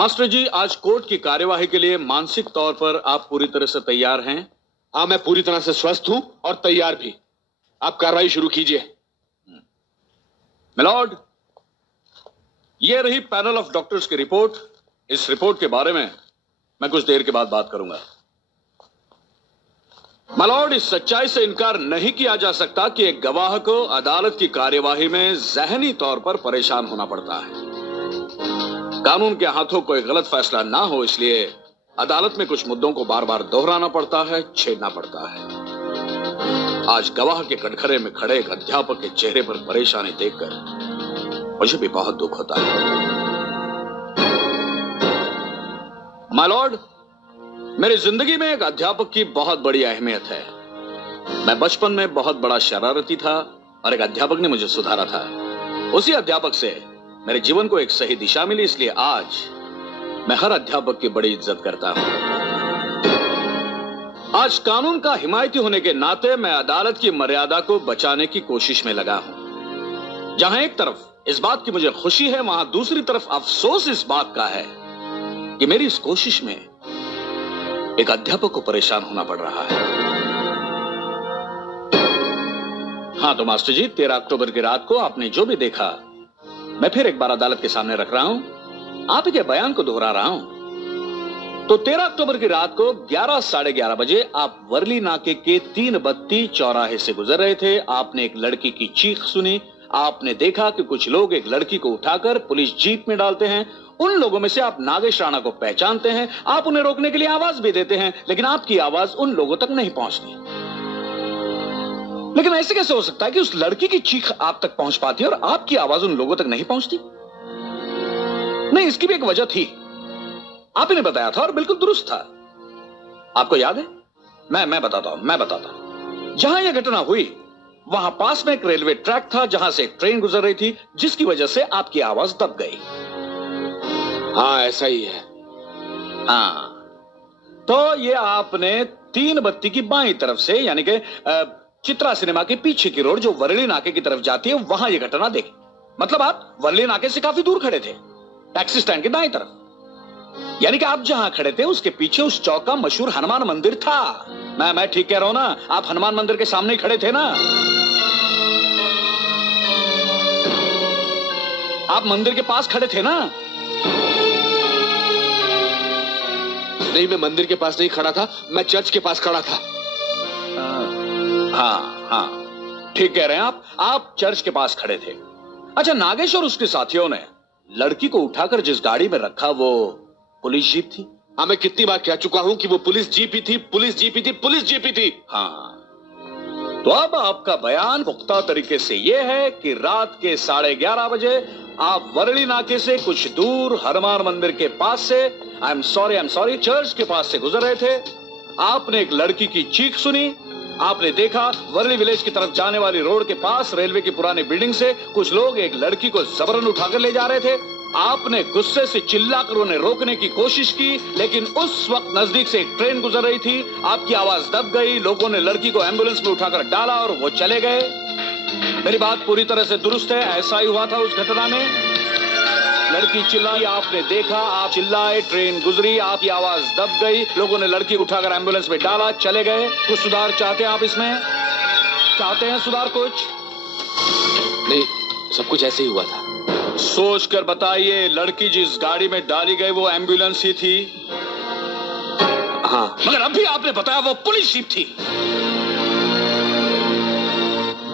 Master जी, आज court की कार्यवाही के लिए मानसिक तौर पर आप पूरी तरह से तैयार हैं? हाँ, मैं पूरी तरह से स्वस्थ हूं और तैयार भी। आप कार्रवाई शुरू कीजिए। मिलॉर्ड, ये रही पैनल ऑफ डॉक्टर्स की रिपोर्ट। इस रिपोर्ट के बारे में मैं कुछ देर के बाद बात करूंगा। मिलॉर्ड, इस सच्चाई से इनकार नहीं किया जा सकता कि एक गवाह को अदालत की कार्यवाही में ज़हनी तौर पर परेशान होना पड़ता है। कानून के हाथों कोई गलत फैसला ना हो, इसलिए अदालत में कुछ मुद्दों को बार बार दोहराना पड़ता है, छेड़ना पड़ता है। आज गवाह के कटघरे में खड़े एक अध्यापक के चेहरे पर परेशानी देखकर मुझे भी बहुत दुख होता है। माय लॉर्ड, मेरी जिंदगी में एक अध्यापक की बहुत बड़ी अहमियत है। मैं बचपन में बहुत बड़ा शरारती था और एक अध्यापक ने मुझे सुधारा था। उसी अध्यापक से मेरे जीवन को एक सही दिशा मिली, इसलिए आज मैं हर अध्यापक की बड़ी इज्जत करता हूं। आज कानून का हिमायती होने के नाते मैं अदालत की मर्यादा को बचाने की कोशिश में लगा हूं। जहां एक तरफ इस बात की मुझे खुशी है, वहां दूसरी तरफ अफसोस इस बात का है कि मेरी इस कोशिश में एक अध्यापक को परेशान होना पड़ रहा है। हाँ तो मास्टर जी, 13 अक्टूबर की रात को आपने जो भी देखा, मैं फिर एक बार अदालत के सामने रख रहा हूं, आप ही के बयान को दोहरा रहा हूं। तो 13 अक्टूबर की रात को 11 साढ़े 11 बजे आप वर्ली नाके के 3 बत्ती चौराहे से गुजर रहे थे। आपने एक लड़की की चीख सुनी। आपने देखा कि कुछ लोग एक लड़की को उठाकर पुलिस जीप में डालते हैं। उन लोगों में से आप नागेश राणा को पहचानते हैं। आप उन्हें रोकने के लिए आवाज भी देते हैं, लेकिन आपकी आवाज उन लोगों तक नहीं पहुंचती। लेकिन ऐसे कैसे हो सकता है कि उस लड़की की चीख आप तक पहुंच पाती है और आपकी आवाज उन लोगों तक नहीं पहुंचती? नहीं, इसकी भी एक वजह थी। आप ने बताया था और बिल्कुल दुरुस्त था। आपको याद है? मैं बताता हूं। जहां यह घटना हुई वहां पास में एक रेलवे ट्रैक था, जहां से एक ट्रेन गुजर रही थी, जिसकी वजह से आपकी आवाज दब गई। हाँ, ऐसा ही है। हाँ, तो ये आपने 3 बत्ती की बाईं तरफ से, यानी कि चित्रा सिनेमा के पीछे की रोड जो वर्ली नाके की तरफ जाती है, वहां यह घटना देखी। मतलब आप वर्ली नाके से काफी दूर खड़े थे, टैक्सी स्टैंड की दाईं तरफ। यानी कि आप जहां खड़े थे उसके पीछे उस चौक का मशहूर हनुमान मंदिर था। मैं ठीक कह रहा हूं ना? आप हनुमान मंदिर के सामने ही खड़े थे ना? आप मंदिर के पास खड़े थे ना? नहीं, मैं मंदिर के पास नहीं खड़ा था, मैं चर्च के पास खड़ा था। हाँ, ठीक कह रहे हैं आप चर्च के पास खड़े थे। अच्छा, नागेश और उसके साथियों ने लड़की को उठाकर जिस गाड़ी में रखा वो पुलिस जीप थी। हाँ, मैं कितनी बार कह चुका हूं कि वो पुलिस जीप ही थी, पुलिस जीप ही थी, पुलिस जीप ही थी। हाँ, तो अब आपका बयान पुख्ता तरीके से यह है कि रात के 11:30 बजे आप वर्ली नाके से कुछ दूर हनुमान मंदिर के पास से, आई एम सॉरी, चर्च के पास से गुजर रहे थे। आपने एक लड़की की चीख सुनी। आपने देखा वर्ली विलेज की तरफ जाने वाली रोड के पास रेलवे की पुरानी बिल्डिंग से कुछ लोग एक लड़की को जबरन उठाकर ले जा रहे थे। आपने गुस्से से चिल्लाकर उन्हें रोकने की कोशिश की, लेकिन उस वक्त नजदीक से एक ट्रेन गुजर रही थी। आपकी आवाज दब गई। लोगों ने लड़की को एम्बुलेंस में उठाकर डाला और वो चले गए। मेरी बात पूरी तरह से दुरुस्त है। ऐसा ही हुआ था उस घटना में। लड़की चिल्लाई, आपने देखा, आप चिल्लाए, ट्रेन गुजरी, आपकी आवाज दब गई। लोगों ने लड़की को उठाकर एम्बुलेंस में डाला, चले गए। कुछ सुधार चाहते हैं आप इसमें? चाहते हैं सुधार कुछ? नहीं, सब कुछ ऐसे ही हुआ था। सोच कर बताइए, लड़की जिस गाड़ी में डाली गई वो एम्बुलेंस ही थी? हाँ। मगर अभी आपने बताया वो पुलिस जीप थी।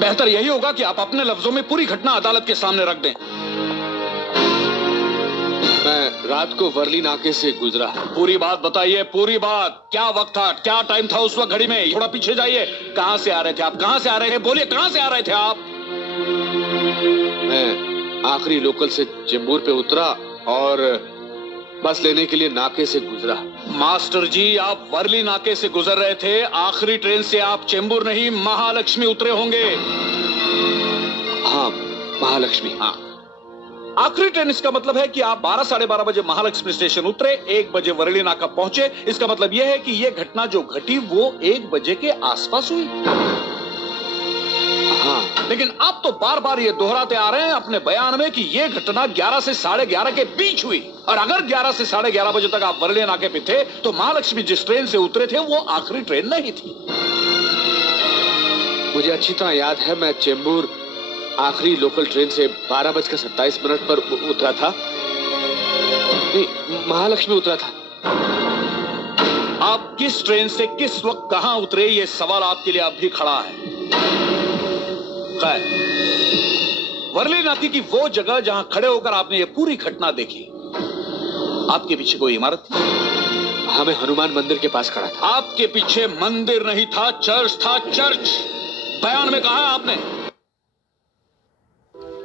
बेहतर यही होगा कि आप अपने लफ्जों में पूरी घटना अदालत के सामने रख दें। मैं रात को वर्ली नाके से गुजरा। पूरी बात बताइए, पूरी बात। क्या वक्त था, क्या टाइम था उस वक्त घड़ी में? थोड़ा पीछे जाइए। कहां से आ रहे थे आप? कहां से आ रहे थे? बोलिए, कहां से आ रहे थे आप? मैं आखिरी लोकल से चेंबूर पे उतरा और बस लेने के लिए नाके से गुजरा। मास्टर जी, आप वर्ली नाके से गुजर रहे थे। आखिरी ट्रेन से आप चेंबूर नहीं, महालक्ष्मी उतरे होंगे। हाँ, महालक्ष्मी। हाँ, आखिरी ट्रेन। इसका मतलब है कि आप 12 साढ़े 12 बजे महालक्ष्मी स्टेशन उतरे, 1 बजे वर्ली नाका पहुंचे। इसका मतलब यह है कि यह घटना जो घटी वो 1 बजे के आसपास हुई। हाँ। लेकिन अब तो बार बार ये दोहराते आ रहे हैं अपने बयान में कि ये घटना 11 से 11:30 के बीच हुई, और अगर 11 से 11:30 बजे तक आप वर्ली नाके पे थे तो महालक्ष्मी जिस ट्रेन से उतरे थे वो आखिरी ट्रेन नहीं थी। मुझे अच्छी तरह याद है, मैं चेंबूर आखिरी लोकल ट्रेन से 12:27 पर उतरा था। नहीं, महालक्ष्मी उतरा था। आप किस ट्रेन से किस वक्त कहां उतरे, ये सवाल आपके लिए अब भी खड़ा है। खैर, वर्ली नाके की वो जगह जहां खड़े होकर आपने ये पूरी घटना देखी, आपके पीछे कोई इमारत थी? हाँ, मैं हनुमान मंदिर के पास खड़ा था। आपके पीछे मंदिर नहीं था, चर्च था, चर्च। बयान में कहा है आपने।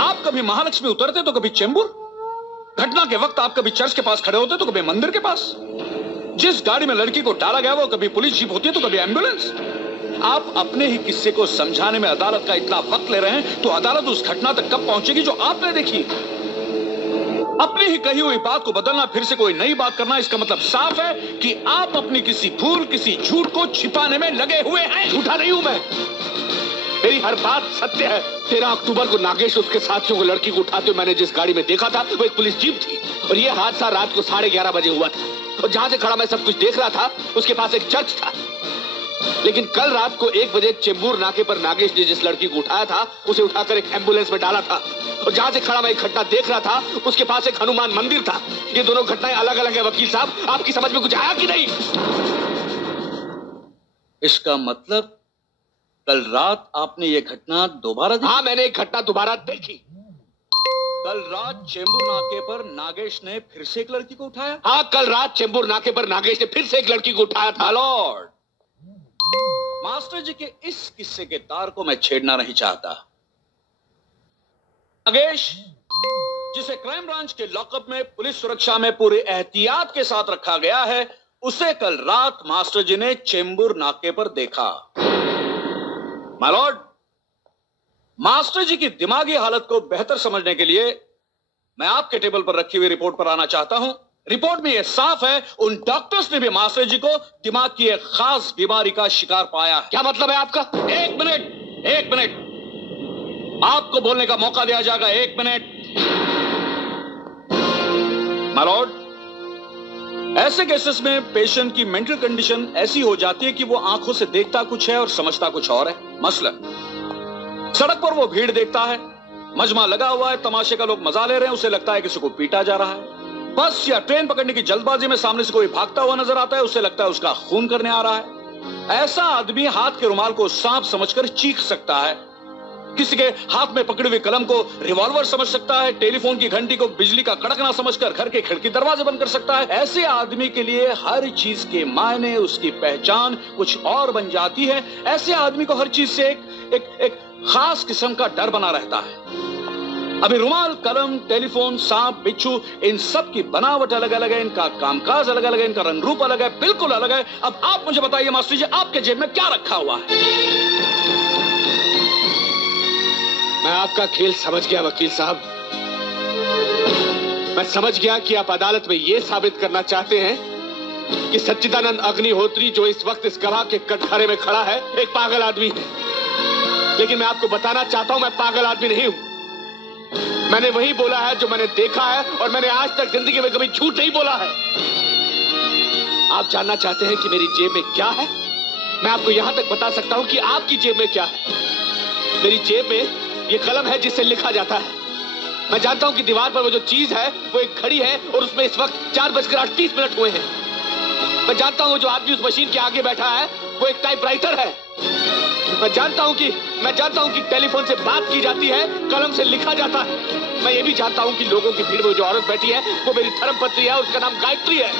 आप कभी महालक्ष्मी उतरते तो कभी चेंबूर। घटना के वक्त आप कभी चर्च के पास खड़े होते तो कभी मंदिर के पास। जिस गाड़ी में लड़की को डाला गया वो कभी पुलिस जीप होती है तो कभी एम्बुलेंस। आप अपने ही किस्से को समझाने में अदालत का इतना वक्त ले रहे हैं तो अदालत उस घटना तक कब पहुंचेगी जो आपने देखी। अपनी ही कही हुई बात को बदलना, फिर से कोई नई बात करना, इसका मतलब साफ है कि आप अपनी किसी भूल, किसी झूठ को छिपाने में लगे हुए हैं। झूठा नहीं हूं मैं, मेरी हर बात सत्य है। 13 अक्टूबर को नागेश उसके साथियों को लड़की को उठाते हुए मैंने जिस गाड़ी में देखा था वो एक पुलिस जीप थी, और यह हादसा रात को 11:30 बजे हुआ था। और जहां से खड़ा मैं सब कुछ देख रहा था उसके पास एक चर्च था। लेकिन कल रात को 1 बजे चेंबूर नाके पर नागेश ने जिस लड़की को उठाया था उसे उठाकर एक एम्बुलेंस में डाला था, और जहां से खड़ा मैं एक घटना देख रहा था उसके पास एक हनुमान मंदिर था। ये दोनों घटनाएं अलग अलग है वकील साहब, आपकी समझ में कुछ आया कि नहीं? इसका मतलब कल रात आपने ये घटना दोबारा देखी? हाँ, मैंने एक घटना दोबारा देखी। कल रात चेंबूर नाके पर नागेश ने फिर से एक लड़की को उठाया? हाँ, कल रात चेंबूर नाके पर नागेश ने फिर से एक लड़की को उठाया था। लॉर्ड, मास्टर जी के इस किस्से के तार को मैं छेड़ना नहीं चाहता। नागेश, जिसे क्राइम ब्रांच के लॉकअप में पुलिस सुरक्षा में पूरे एहतियात के साथ रखा गया है, उसे कल रात मास्टर जी ने चेंबूर नाके पर देखा। माय लॉर्ड, मास्टर जी की दिमागी हालत को बेहतर समझने के लिए मैं आपके टेबल पर रखी हुई रिपोर्ट पर आना चाहता हूं। रिपोर्ट में यह साफ है, उन डॉक्टर्स ने भी मास्टर जी को दिमाग की एक खास बीमारी का शिकार पाया है। क्या मतलब है आपका? एक मिनट, आपको बोलने का मौका दिया जाएगा। 1 मिनट। माय लॉर्ड, ऐसे केसेस में पेशेंट की मेंटल कंडीशन ऐसी हो जाती है कि वो आंखों से देखता कुछ है और समझता कुछ और है। मसलन सड़क पर वो भीड़ देखता है, मजमा लगा हुआ है, तमाशे का लोग मजा ले रहे हैं, उसे लगता है किसी को पीटा जा रहा है। बस या ट्रेन पकड़ने की जल्दबाजी में सामने से कोई भागता हुआ नजर आता है, उसे लगता है उसका खून करने आ रहा है। ऐसा आदमी हाथ के रुमाल को सांप समझकर चीख सकता है, किसी के हाथ में पकड़ी हुई कलम को रिवॉल्वर समझ सकता है, टेलीफोन की घंटी को बिजली का कड़कना समझकर घर के खिड़की दरवाजे बंद कर सकता है। ऐसे आदमी के लिए हर चीज के मायने, उसकी पहचान कुछ और बन जाती है। ऐसे आदमी को हर चीज से एक खास किस्म का डर बना रहता है। अभी रुमाल, कलम, टेलीफोन, सांप, बिच्छू, इन सब की बनावट अलग अलग है, इनका कामकाज अलग अलग है, इनका रंग रूप अलग है, बिल्कुल अलग है। अब आप मुझे बताइए मास्टर जी, आपके जेब में क्या रखा हुआ है? मैं आपका खेल समझ गया वकील साहब। मैं समझ गया कि आप अदालत में यह साबित करना चाहते हैं कि सच्चिदानंद अग्निहोत्री जो इस वक्त इस गवाह के कटघरे में खड़ा है एक पागल आदमी है। लेकिन मैं आपको बताना चाहता हूं मैं पागल आदमी नहीं हूं। मैंने वही बोला है जो मैंने देखा है, और मैंने आज तक जिंदगी में कभी झूठ नहीं बोला है। आप जानना चाहते हैं कि मेरी जेब में क्या है? मैं आपको यहां तक बता सकता हूं कि आपकी जेब में क्या है। मेरी जेब में ये कलम है जिससे लिखा जाता है। मैं जानता हूं कि दीवार पर वो जो चीज है वो एक घड़ी है, और उसमें इस वक्त 4:38 हुए हैं। मैं जानता हूं जो आदमी उस मशीन के आगे बैठा है वो एक टाइपराइटर है। मैं जानता हूं कि टेलीफोन से बात की जाती है, कलम से लिखा जाता है। मैं ये भी जानता हूं कि लोगों की भीड़ में जो औरत बैठी है वो मेरी धर्मपत्नी है, उसका नाम गायत्री है,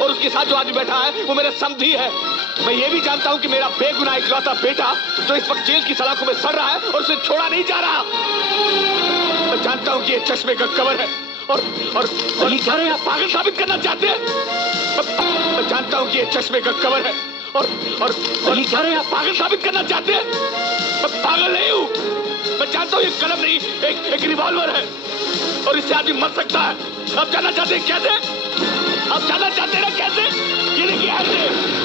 और उसके साथ जो आदमी बैठा है वो मेरा समधी है। मैं ये भी जानता हूं कि मेरा बेगुनाह इकलौता बेटा जो इस वक्त जेल की सलाखों में सड़ रहा है और उसे छोड़ा नहीं जा रहा। मैं जानता हूं कि ये चश्मे का कवर है, और क्या आप पागल साबित करना चाहते हैं? मैं जानता हूं कि ये चश्मे का कवर है, और क्या आप पागल साबित करना चाहते हैं? मैं पागल नहीं हूं। मैं जानता हूं ये कलम नहीं, एक रिवॉल्वर है, और इससे आदमी मर सकता है। आप जानना चाहते हैं कैसे? आप जानना चाहते हैं ना कैसे? ये देखिए ऐसे।